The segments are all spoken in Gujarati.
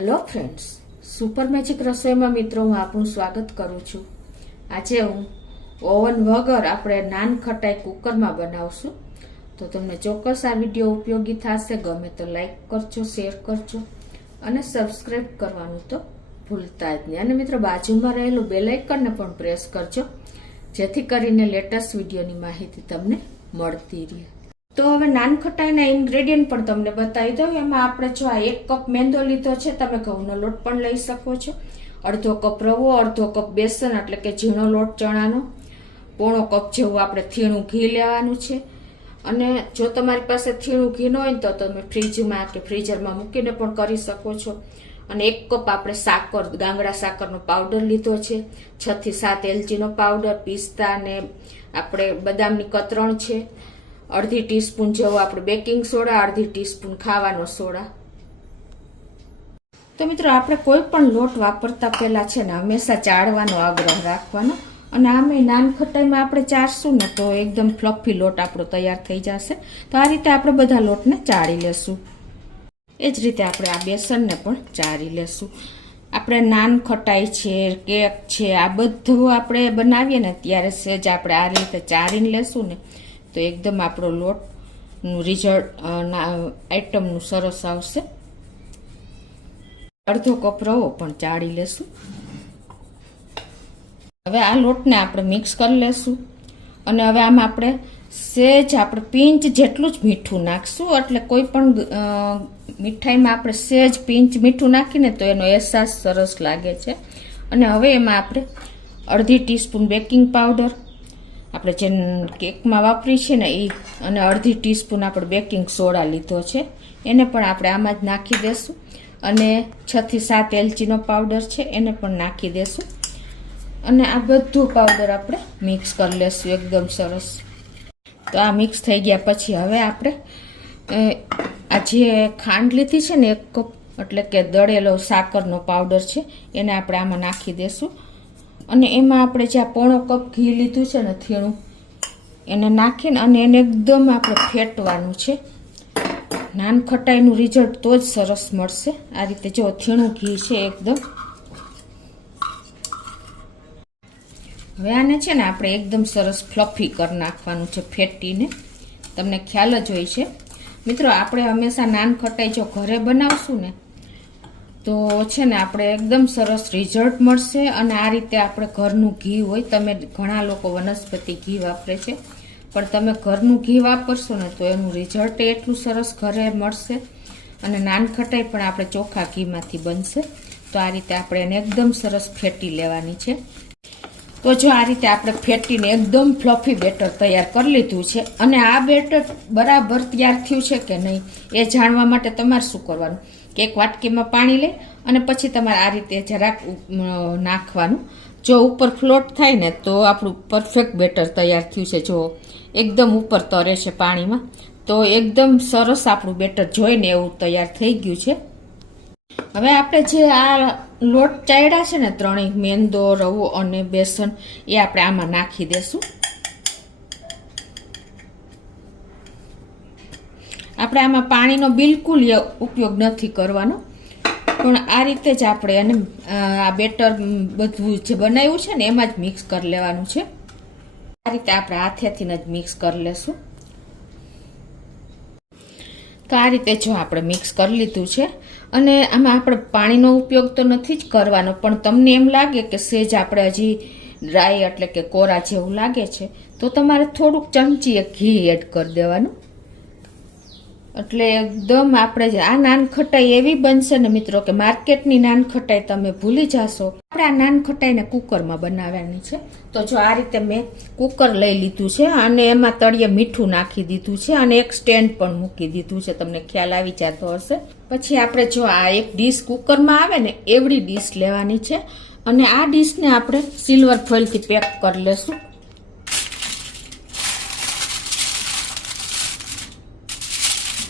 હેલો ફ્રેન્ડ્સ, સુપર મેજિક રસોઈમાં મિત્રો હું આપનું સ્વાગત કરું છું. આજે હું ઓવન વગર આપણે નાન ખટાઈ કુકરમાં બનાવશું. તો તમને ચોક્કસ આ વિડીયો ઉપયોગી થશે. ગમે તો લાઈક કરજો, શેર કરજો અને સબસ્ક્રાઈબ કરવાનું તો ભૂલતા જ નહીં. અને મિત્રો બાજુમાં રહેલું બેલ આઇકનને પણ પ્રેસ કરજો, જેથી કરીને લેટેસ્ટ વિડીયોની માહિતી તમને મળતી રહે. તો હવે નાન ખટાઈના ઇન્ગ્રેડિયન્ટ પણ તમને બતાવી દઉં. એમાં આપણે જો આ 1 કપ મેંદો લીધો છે, તમે ઘઉંનો લોટ પણ લઈ શકો છો. અડધો કપ રવો, અડધો કપ બેસન એટલે કે ઝીણો લોટ ચણાનો, પોણો કપ જેવું આપણે થીણું ઘી લેવાનું છે. અને જો તમારી પાસે થીણું ઘી ન હોય તો તમે ફ્રીજમાં કે ફ્રીઝરમાં મૂકીને પણ કરી શકો છો. અને 1 કપ આપણે સાકર, ગાંગડા સાકરનો પાવડર લીધો છે. 6 થી 7 એલચીનો પાવડર, પિસ્તા અને આપણે બદામની કતરણ છે. અડધી ટીસ્પૂન જેવો આપણે બેકિંગ સોડા, અડધી ટીસ્પૂન ખાવાનો સોડા. તો મિત્રો આપણે કોઈ પણ લોટ વાપરતા પહેલા છે ને હંમેશા ચાળવાનો આગ્રહ રાખવાનો. અને આમે નાન ખટાઈમાં આપણે ચાળશું ને તો એકદમ ફ્લફી લોટ આપણો તૈયાર થઈ જશે. તો આ રીતે આપણે બધા લોટને ચાળી લેશું. એ જ રીતે આપણે આ બેસનને પણ ચાળી લેશું. આપણે નાન ખટાઈ છે, કેક છે, આ બધું આપણે બનાવીએ ને ત્યારે સેજ આપણે આ રીતે ચાળીને લેશું ને તો એકદમ આપણો લોટનું રિઝલ્ટ આઈટમનું સરસ આવશે. અડધો કપ રવો પણ ચાળી લેશું. હવે આ લોટને આપણે મિક્સ કરી લેશું. અને હવે આમાં આપણે સેજ આપણે પિંચ જેટલું જ મીઠું નાખશું. એટલે કોઈ પણ મીઠાઈમાં આપણે સેજ પિંચ મીઠું નાખીને તો એનો અહેસાસ સરસ લાગે છે. અને હવે એમાં આપણે અડધી ટીસ્પૂન બેકિંગ પાવડર, આપણે જે કેકમાં વાપરી છે ને એ, અને અડધી ટીસ્પૂન આપણે બેકિંગ સોડા લીધો છે, એને પણ આપણે આમાં જ નાખી દેશું. અને 6 થી 7 એલચીનો પાવડર છે, એને પણ નાખી દેશું. અને આ બધું પાવડર આપણે મિક્સ કરી લેશું એકદમ સરસ. તો આ મિક્સ થઈ ગયા પછી હવે આપણે આ જે ખાંડ લીધી છે ને 1 કપ, એટલે કે દળેલો સાકરનો પાવડર છે, એને આપણે આમાં નાખી દેશું. અને એમાં આપણે જે પોણો કપ ઘી લીધું છે ને થીણું, એને નાખીને અને એને એકદમ આપણે ફેટવાનું છે. નાન ખટાઈનું રિઝલ્ટ તો જ સરસ મળશે. આ રીતે જો થીણું ઘી છે એકદમ. હવે આને છે ને આપણે એકદમ સરસ ફ્લફી કરી નાખવાનું છે ફેટીને. તમને ખ્યાલ જ હોય છે મિત્રો, આપણે હંમેશા નાન ખટાઈ જો ઘરે બનાવશું ને તો છે ને આપણે એકદમ સરસ રિઝલ્ટ મળશે. અને આ રીતે આપણે ઘરનું ઘી હોય, તમે ઘણા લોકો વનસ્પતિ ઘી વાપરે છે, પણ તમે ઘરનું ઘી વાપરશો ને તો એનું રિઝલ્ટ એટલું સરસ ઘરે મળશે. અને નાન ખટાઈ પણ આપણે ચોખ્ખા ઘીમાંથી બનશે. તો આ રીતે આપણે એને એકદમ સરસ ફેટી લેવાની છે. તો જો આ રીતે આપણે ફેટીને એકદમ ફ્લફી બેટર તૈયાર કરી લીધું છે. અને આ બેટર બરાબર તૈયાર થયું છે કે નહીં એ જાણવા માટે તમારે શું કરવાનું કે એક વાટકીમાં પાણી લઈ અને પછી તમારે આ રીતે જરાક નાખવાનું. જો ઉપર ફ્લોટ થાય ને તો આપણું પરફેક્ટ બેટર તૈયાર થયું છે. જો એકદમ ઉપર તરે છે પાણીમાં તો એકદમ સરસ આપણું બેટર જોઈને એવું તૈયાર થઈ ગયું છે. હવે આપણે જે આ લોટ ચાળ્યા છે ને ત્રણેય, મેંદો, રવો અને બેસન, એ આપણે આમાં નાખી દેશું. આપણે આમાં પાણીનો બિલકુલ ઉપયોગ નથી કરવાનો, પણ આ રીતે જ આપણે એને આ બેટર બધું જે બનાવ્યું છે ને એમાં જ મિક્સ કરી લેવાનું છે. આ રીતે આપણે હાથેથી જ મિક્સ કરી લેશું. તો આ રીતે જો આપણે મિક્સ કરી લીધું છે. અને આમાં આપણે પાણીનો ઉપયોગ તો નથી જ કરવાનો, પણ તમને એમ લાગે કે સેજ આપણે હજી ડ્રાય એટલે કે કોરા જેવું લાગે છે તો તમારે થોડુંક ચમચી ઘી એડ કરી દેવાનું. એટલે એકદમ આપણે આ નાન ખટાઈ એવી બનશે ને મિત્રો કે માર્કેટની નાન ખટાઈ તમે ભૂલી જશો. આપણે આ નાન ખટાઈને કુકરમાં બનાવવાની છે. તો જો આ રીતે મેં કુકર લઈ લીધું છે અને એમાં તળિયે મીઠું નાખી દીધું છે અને એક સ્ટેન્ડ પણ મૂકી દીધું છે. તમને ખ્યાલ આવી જતો હશે. પછી આપણે જો આ એક ડીશ કુકરમાં આવે ને એવડી ડીશ લેવાની છે. અને આ ડીશને આપણે સિલ્વર ફોઇલથી પેક કરી લેશું.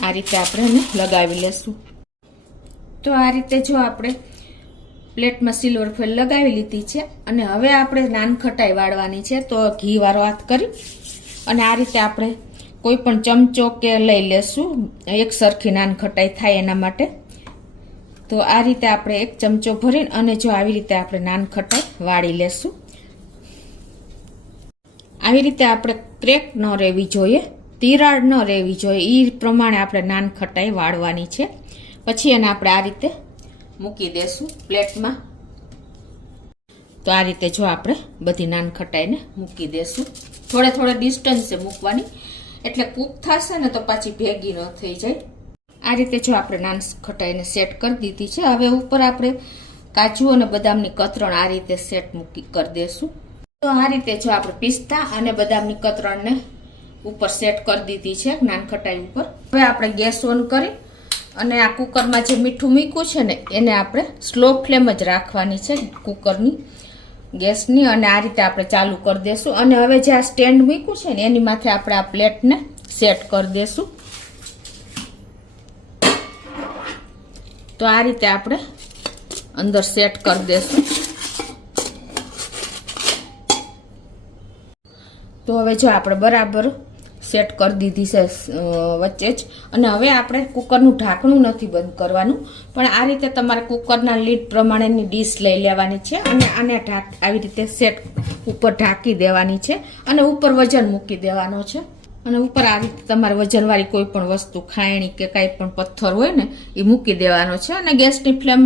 આ રીતે આપણે એને લગાવી લેશું. તો આ રીતે જો આપણે પ્લેટમાં સિલ્વર ફોઇલ લગાવી લીધી છે. અને હવે આપણે નાન ખટાઈ વાળવાની છે. તો ઘી વાળો હાથ કરી અને આ રીતે આપણે કોઈ પણ ચમચો કે લઈ લેશું એક સરખી નાન ખટાઈ થાય એના માટે. તો આ રીતે આપણે 1 ચમચો ભરીને અને જો આવી રીતે આપણે નાન ખટાઈ વાળી લેશું. આવી રીતે આપણે ક્રેક ન રહેવી જોઈએ, તિરાડ ન રહેવી જોઈએ, એ પ્રમાણે આપણે નાન ખટાઈ વાળવાની છે. પછી એને આપણે આ રીતે મૂકી દેશું પ્લેટમાં. તો આ રીતે જો આપણે બધી નાન ખટાઈને મૂકી દેશું. થોડે ડિસ્ટન્સે મૂકવાની, એટલે કૂક થશે ને તો પાછી ભેગી ન થઈ જાય. આ રીતે જો આપણે નાન ખટાઈને સેટ કરી દીધી છે. હવે ઉપર આપણે કાજુ અને બદામની કતરણ આ રીતે સેટ કરી દેશું. તો આ રીતે જો આપણે પિસ્તા અને બદામની કતરણને ઉપર સેટ કરી દીધી છે નાન ખટાઈ ઉપર. હવે આપણે ગેસ ઓન કરી અને આ કુકરમાં જે મીઠું મૂક્યું છે ને એને આપણે સ્લો ફ્લેમ જ રાખવાની છે કુકરની ગેસની, અને આ રીતે આપણે ચાલુ કરી દેશું. અને હવે જે આ સ્ટેન્ડ મૂક્યું છે ને એની માથે આપણે આ પ્લેટને સેટ કરી દેશું. તો આ રીતે આપણે અંદર સેટ કરી દેશું. તો હવે જો આપણે બરાબર સેટ કરી દીધી છે વચ્ચે જ. અને હવે આપણે કુકરનું ઢાંકણું નથી બંધ કરવાનું, પણ આ રીતે તમારે કુકરના લીડ પ્રમાણેની ડીશ લઈ લેવાની છે અને આને આવી રીતે સેટ ઉપર ઢાંકી દેવાની છે અને ઉપર વજન મૂકી દેવાનો છે. અને ઉપર આ રીતે તમારે વજનવાળી કોઈ પણ વસ્તુ, ખાયણી કે કાંઈ પણ પથ્થર હોય ને એ મૂકી દેવાનો છે. અને ગેસની ફ્લેમ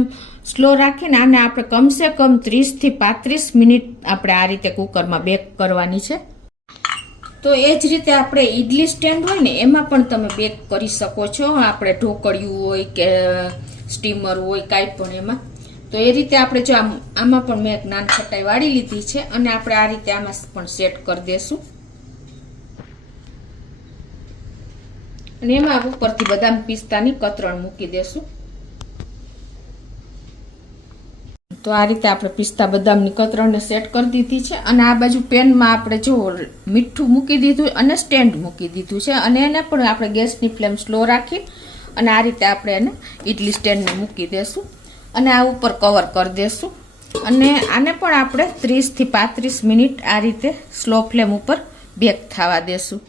સ્લો રાખીને આને આપણે કમસે કમ 30 થી 35 મિનિટ આપણે આ રીતે કુકરમાં બેક કરવાની છે. તો એ જ રીતે આપણે ઈડલી સ્ટેન્ડ હોય ને એમાં પણ તમે બેક કરી શકો છો. આપણે ઢોકળિયું હોય કે સ્ટીમર હોય કાંઈ પણ એમાં. તો એ રીતે આપણે જો આમાં પણ મેં એક નાન ખટાઈ વાળી લીધી છે અને આપણે આ રીતે આમાં પણ સેટ કરી દેશું. અને એમાં ઉપરથી બદામ પિસ્તાની કતરણ મૂકી દેશું. તો આ રીતે આપણે પિસ્તા બદામની કતરણને સેટ કરી દીધી છે. અને આ બાજુ પેનમાં આપણે જો મીઠું મૂકી દીધું અને સ્ટેન્ડ મૂકી દીધું છે. અને એને પણ આપણે ગેસની ફ્લેમ સ્લો રાખી અને આ રીતે આપણે એને ઇડલી સ્ટેન્ડને મૂકી દેશું અને આ ઉપર કવર કરી દેશું. અને આને પણ આપણે 30 થી 35 મિનિટ આ રીતે સ્લો ફ્લેમ ઉપર બેક થવા દેશું.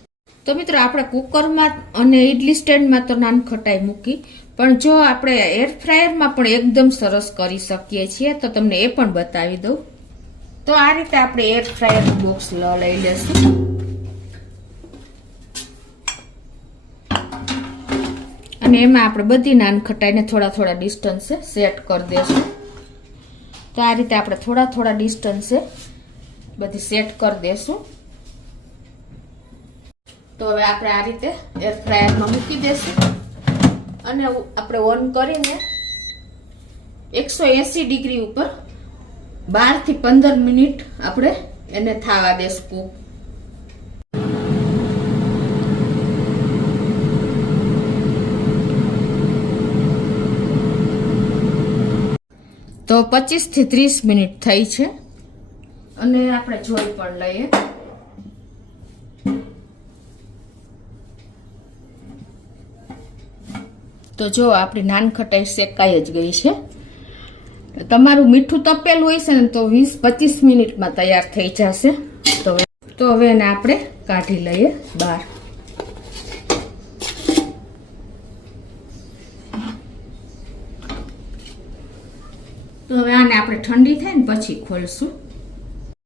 તો મિત્રો આપણે કુકરમાં અને ઇડલી સ્ટેન્ડમાં તો નાન ખટાઈ મૂકી, પણ જો આપણે એર ફ્રાયરમાં પણ એકદમ સરસ કરી શકીએ છીએ તો તમને એ પણ બતાવી દઉં. તો આ રીતે આપણે એર ફ્રાયર બોક્સ લઈ લેશું. અને એમાં આપણે બધી નાન ખટાઈને થોડા ડિસ્ટન્સે સેટ કરી દેશું. તો આ રીતે આપણે થોડા ડિસ્ટન્સે બધી સેટ કરી દેશું. તો હવે આપણે આ રીતે એર ફ્રાયરમાં મૂકી દેશું અને આપણે ઓન કરીને 180 ડિગ્રી ઉપર 12 થી 15 મિનિટ આપણે એને થવા દેશું. તો 25 થી 30 મિનિટ થઈ છે અને આપણે જોઈ પણ લઈએ. તો જો આપણી નાન ખટાઈ શેકાઈ જ ગઈ છે. તમારું મીઠું તપેલું હોય છે ને તો 20-25 મિનિટમાં તૈયાર થઈ જશે. તો હવે એને આપણે કાઢી લઈએ બહાર. તો હવે આને આપણે ઠંડી થાય ને પછી ખોલશું.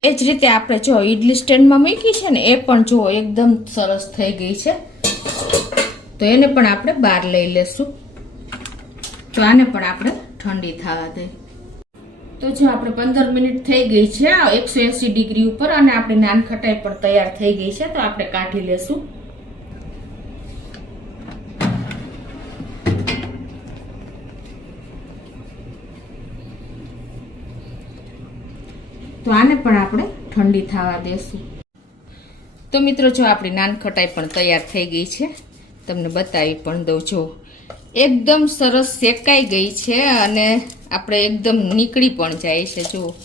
એ જ રીતે આપણે જો ઇડલી સ્ટેન્ડમાં મૂકી છે ને એ પણ જો એકદમ સરસ થઈ ગઈ છે. તો એને પણ આપણે બહાર લઈ લેશું. તો આને પણ આપણે ઠંડી થવા દઈએ. તો જો આપણે 15 મિનિટ થઈ ગઈ છે 180 ડિગ્રી ઉપર અને આપણી નાન ખટાઈ પણ તૈયાર થઈ ગઈ છે. તો આપણે કાઢી લેશું. તો આને પણ આપણે ઠંડી થવા દેશું. તો મિત્રો જો આપણી નાન ખટાઈ પણ તૈયાર થઈ ગઈ છે. તમને બતાવી પણ દઉં. જો એકદમ સરસ શેકાઈ ગઈ છે અને આપણે એકદમ નીકળી પણ જાય છે. જો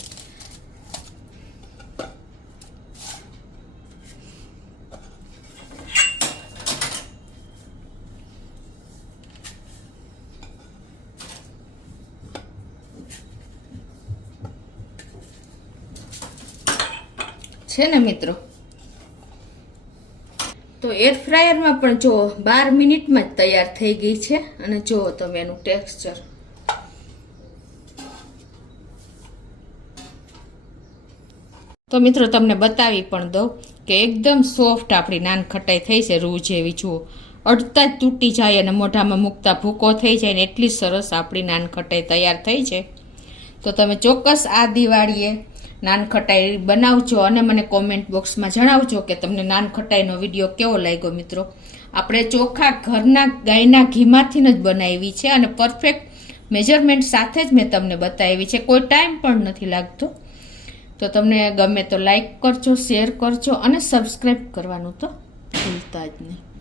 છે ને મિત્રો. તો એર ફ્રાયરમાં પણ જો 12 મિનિટમાં જ તૈયાર થઈ ગઈ છે. અને જુઓ તમે એનું ટેક્સચર તો મિત્રો તમને બતાવી પણ દઉં કે એકદમ સોફ્ટ આપણી નાન ખટાઈ થઈ છે, રૂ જેવી. જુઓ, અડતા જ તૂટી જાય અને મોઢામાં મૂકતા ભૂકો થઈ જાય ને એટલી સરસ આપણી નાન ખટાઈ તૈયાર થઈ છે. તો તમે ચોક્કસ આ દિવાળીએ નાન ખટાઈ બનાવજો અને મને કોમેન્ટ બોક્સમાં જણાવજો કે તમને નાન ખટાઈનો વિડીયો કેવો લાગ્યો. મિત્રો, આપણે ચોખા ઘરના ગાયના ઘીમાંથી જ બનાવી છે અને પરફેક્ટ મેજરમેન્ટ સાથે જ મેં તમને બતાવી છે, કોઈ ટાઈમ પણ નથી લાગતો. તો તમને ગમે તો લાઈક કરજો, શેર કરજો અને સબસ્ક્રાઈબ કરવાનું તો ભૂલતા જ નહીં.